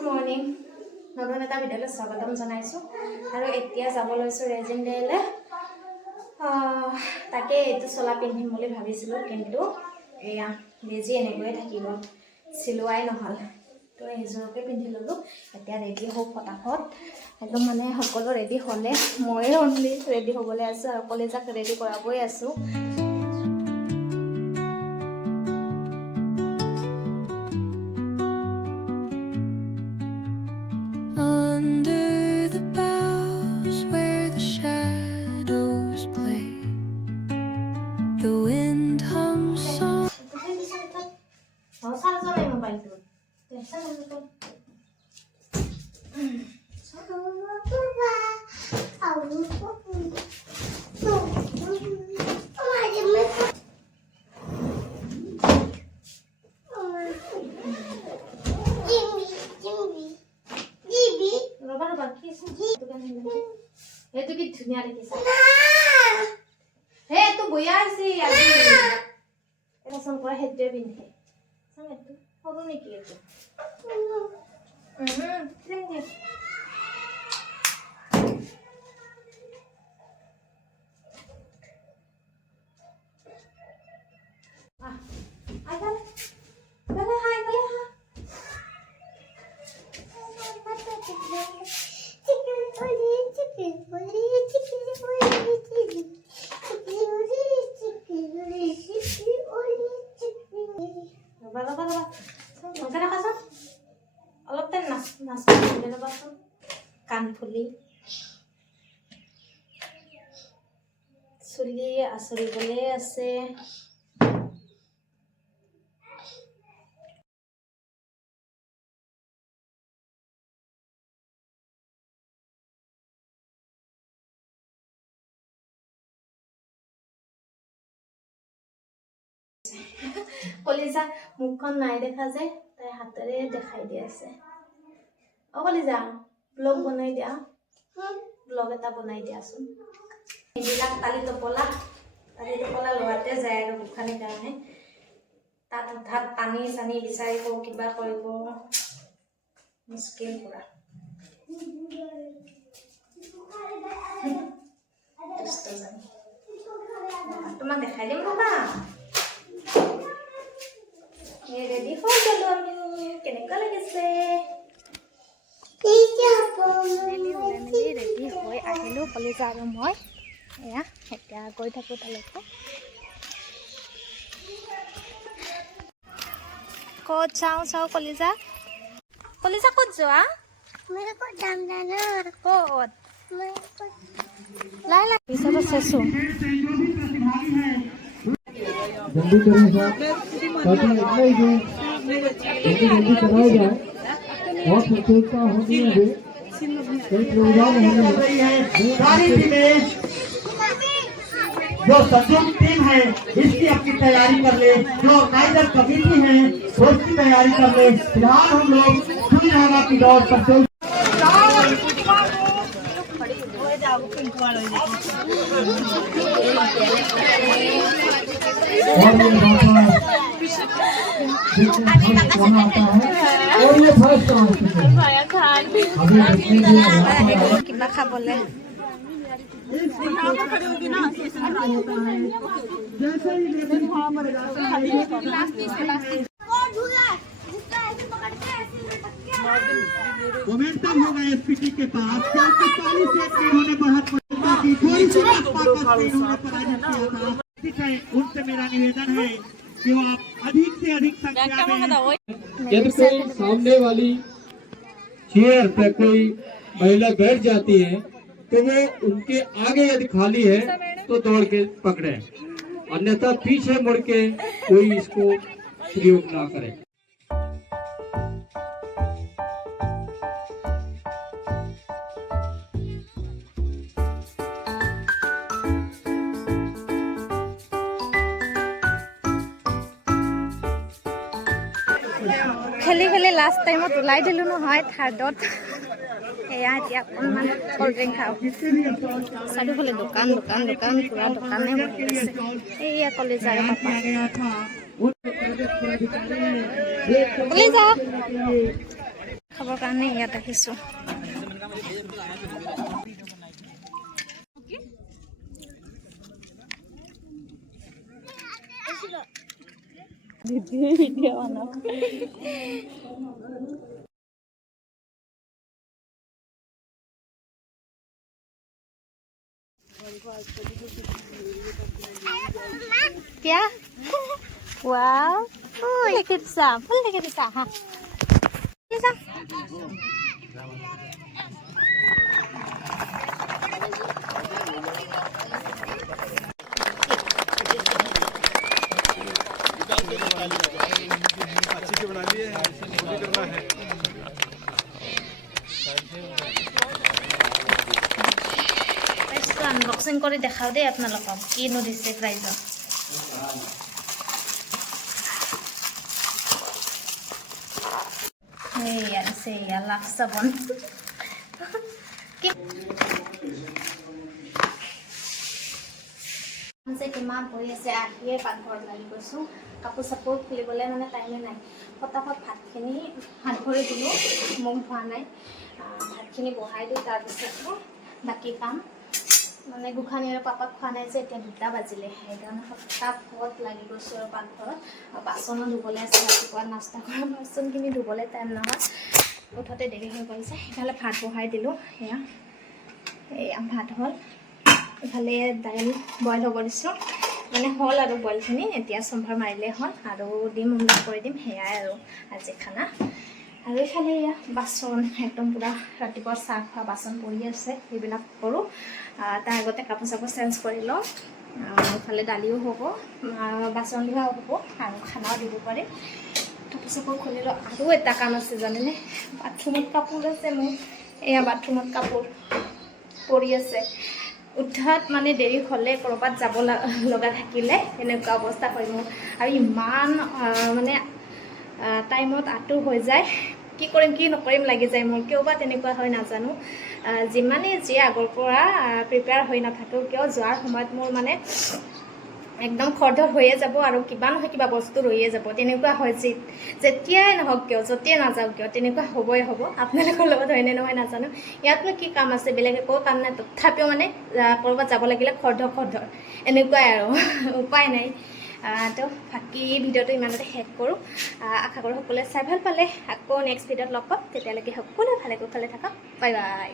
Good morning নতুন এটা ভিডিঅ'লৈ স্বাগতম জনাইছোঁ আৰু এতিয়া যাব লৈছোঁ ৰেজিং ডে'লৈ তাকে এইটো চোলা পিন্ধিম বুলি ভাবিছিলোঁ কিন্তু এয়া বেজি এনেকৈয়ে থাকি গ'ল চিলোৱাই নহ'ল তো এইযোৰকে পিন্ধি ল'লোঁ এতিয়া ৰেডি হওঁ ফটাফট একদম মানে সকলো ৰেডি হ'লে ময়ে অনলি ৰেডি হ'বলৈ আছোঁ আৰু কলেজাক ৰেডি কৰাবই আছোঁ itu ki dunia lagi sah. Hei, tu boyar sih lagi. Itu sampai hede binte. Sama itu, apa nih itu? Sini. Ada. Kale hai. কানফুলি চুলি আচৰিবলৈ আছে কলিজা মুখখন নাই দেখা যে তাই হাতেৰে দেখাই দি আছে অ কলিজা ব্লগ বনাই দিয়া ব্লগ এটা বনাই দিয়াচোন এইবিলাক তালি টপলা লোৱাতে যায় আৰু মুখানিৰ কাৰণে তাত হঠাৎ পানী চানি বিচাৰিব কিবা কৰিব মুস্কিল পুৰা তোমাক দেখাই দিম ৰবা ৰেডি হৈ গ'লো আমি কেনেকুৱা লাগিছে ৰেডি হৈ আহিলোঁ কলিজা আৰু মই এয়া এতিয়া গৈ থাকোঁ তালৈকে ক'ত চাওঁ কলিজা ক'ত যোৱা ক'ত লাই পিছত চাইছোঁ और प्रतियोगिता होती है कई प्रोग्राम जो संयुक्त टीम है इसकी अपनी तैयारी कर ले जो ऑर्गेनाइजर कमेटी है वो इसकी तैयारी कर ले फिलहाल हम लोग सुई धागा की दौड़ प्रतियोगिता কিবা খাবলে मोमेंटम होगा एसपीटी के पास 40 से इन्होंने बहुत की थोड़ी सी पराजित किया था उनसे मेरा निवेदन है कि वो आप अधिक से अधिक संख्या में यदि कोई सामने वाली चेयर पे कोई महिला बैठ जाती है तो वो उनके आगे यदि खाली है तो दौड़ के पकड़े अन्यथा पीछे मुड़ के कोई इसको प्रयोग ना करे খেলি লাষ্ট টাইমত ওলাই দিলোঁ নহয় থাৰ্ডত এয়া এতিয়া অকণমান কল্ড ড্ৰিংক খাওঁ চাৰিওফালে দোকান পুৰা দোকানে বহি আছে এইয়া কলেজাৰ পাপা কলেজা খাব চাবৰ কাৰণে ইয়াত আহিছোঁ। क्या वाव फुल लेके दिसा हाँ अच्छे से बना लिए करना है। আনবক্সিং কৰি দেখাও দেই আপোনালোকক কিনো দিছে প্ৰাইজত। এয়া দিছে এয়া লাক্স চাবোন। কিমান পৰি আছে আহিয়ে পাকঘৰত লাগি গৈছোঁ। কাপোৰ চাপোৰ খুলিবলৈ মানে টাইমে নাই। ফটাফট ভাতখিনি হাত ভৰি দিলোঁ, মুখ ধোৱা নাই। ভাতখিনি বহাই দিওঁ, তাৰপিছত বাকী কাম মানে গোসাঁনী আৰু পাপাক খোৱা নাই যে এতিয়া 2টা বাজিলে, সেইকাৰণে ফটাফট লাগি গৈছোঁ আৰু পাকঘৰত। বাচনো ধুবলৈ আছে, ৰাতিপুৱা নাস্তা কৰা বাচনখিনি ধুবলৈ টাইম নহয়, উঠোতে দেৰি হৈ গ'ল যে। সেইফালে ভাত বহাই দিলোঁ, এয়া ভাত হ'ল। ইফালে দাইল বইল হ'ব দিছোঁ, মানে হ'ল আৰু বইলখিনি। এতিয়া চম্ভাৰ মাৰিলেই হ'ল আৰু ডিম অমলেট কৰি দিম, সেয়াই আৰু আজি খানা। আৰু এইফালে এয়া বাচন একদম পূৰা ৰাতিপুৱা চাহ খোৱা বাচন পৰি আছে, সেইবিলাক কৰোঁ। তাৰ আগতে কাপোৰ চাপোৰ চেঞ্জ কৰি লওঁ। এইফালে দালিও হ'ব, বাচন ধোৱাও হ'ব আৰু খানাও দিব পাৰিম। কাপোৰ চাপোৰ খুলি লওঁ। আৰু এটা কাম আছে জানেনে, বাথৰুমত কাপোৰ আছে মোৰ। এয়া বাথৰুমত কাপোৰ পৰি আছে। উঠাত মানে দেৰি হ'লে, ক'ৰবাত যাব লগা থাকিলে এনেকুৱা অৱস্থা হয় মোৰ। আৰু ইমান মানে টাইমত আঁতৰ হৈ যায়, কি কৰিম কি নকৰিম লাগি যায় মোৰ। কিয় বা তেনেকুৱা হয় নাজানো। যিমানেই যি আগৰ পৰা প্ৰিপেয়াৰ হৈ নাথাকোঁ কিয়, যোৱাৰ সময়ত মোৰ মানে একদম খৰধৰ হৈয়ে যাব আৰু কিবা নহয় কিবা বস্তু ৰৈয়ে যাব। তেনেকুৱা হয়, যেতিয়াই নহওক কিয়, য'তেই নাযাওঁ কিয়, তেনেকুৱা হ'বই হ'ব। আপোনালোকৰ লগত হয়নে নহয় নাজানো। ইয়াতনো কি কাম আছে, বেলেগ একো কাম নাই। তথাপিও মানে ক'ৰবাত যাব লাগিলে খৰধৰ এনেকুৱাই আৰু উপায় নাই। তো বাকী ভিডিঅ'টো ইমানতে শেষ কৰোঁ। আশা কৰোঁ সকলোৱে চাই ভাল পালে। আকৌ নেক্সট ভিডিঅ'ত লগ পাম, তেতিয়ালৈকে সকলোৱে ভালে কুশলে থাকক। Bye bye.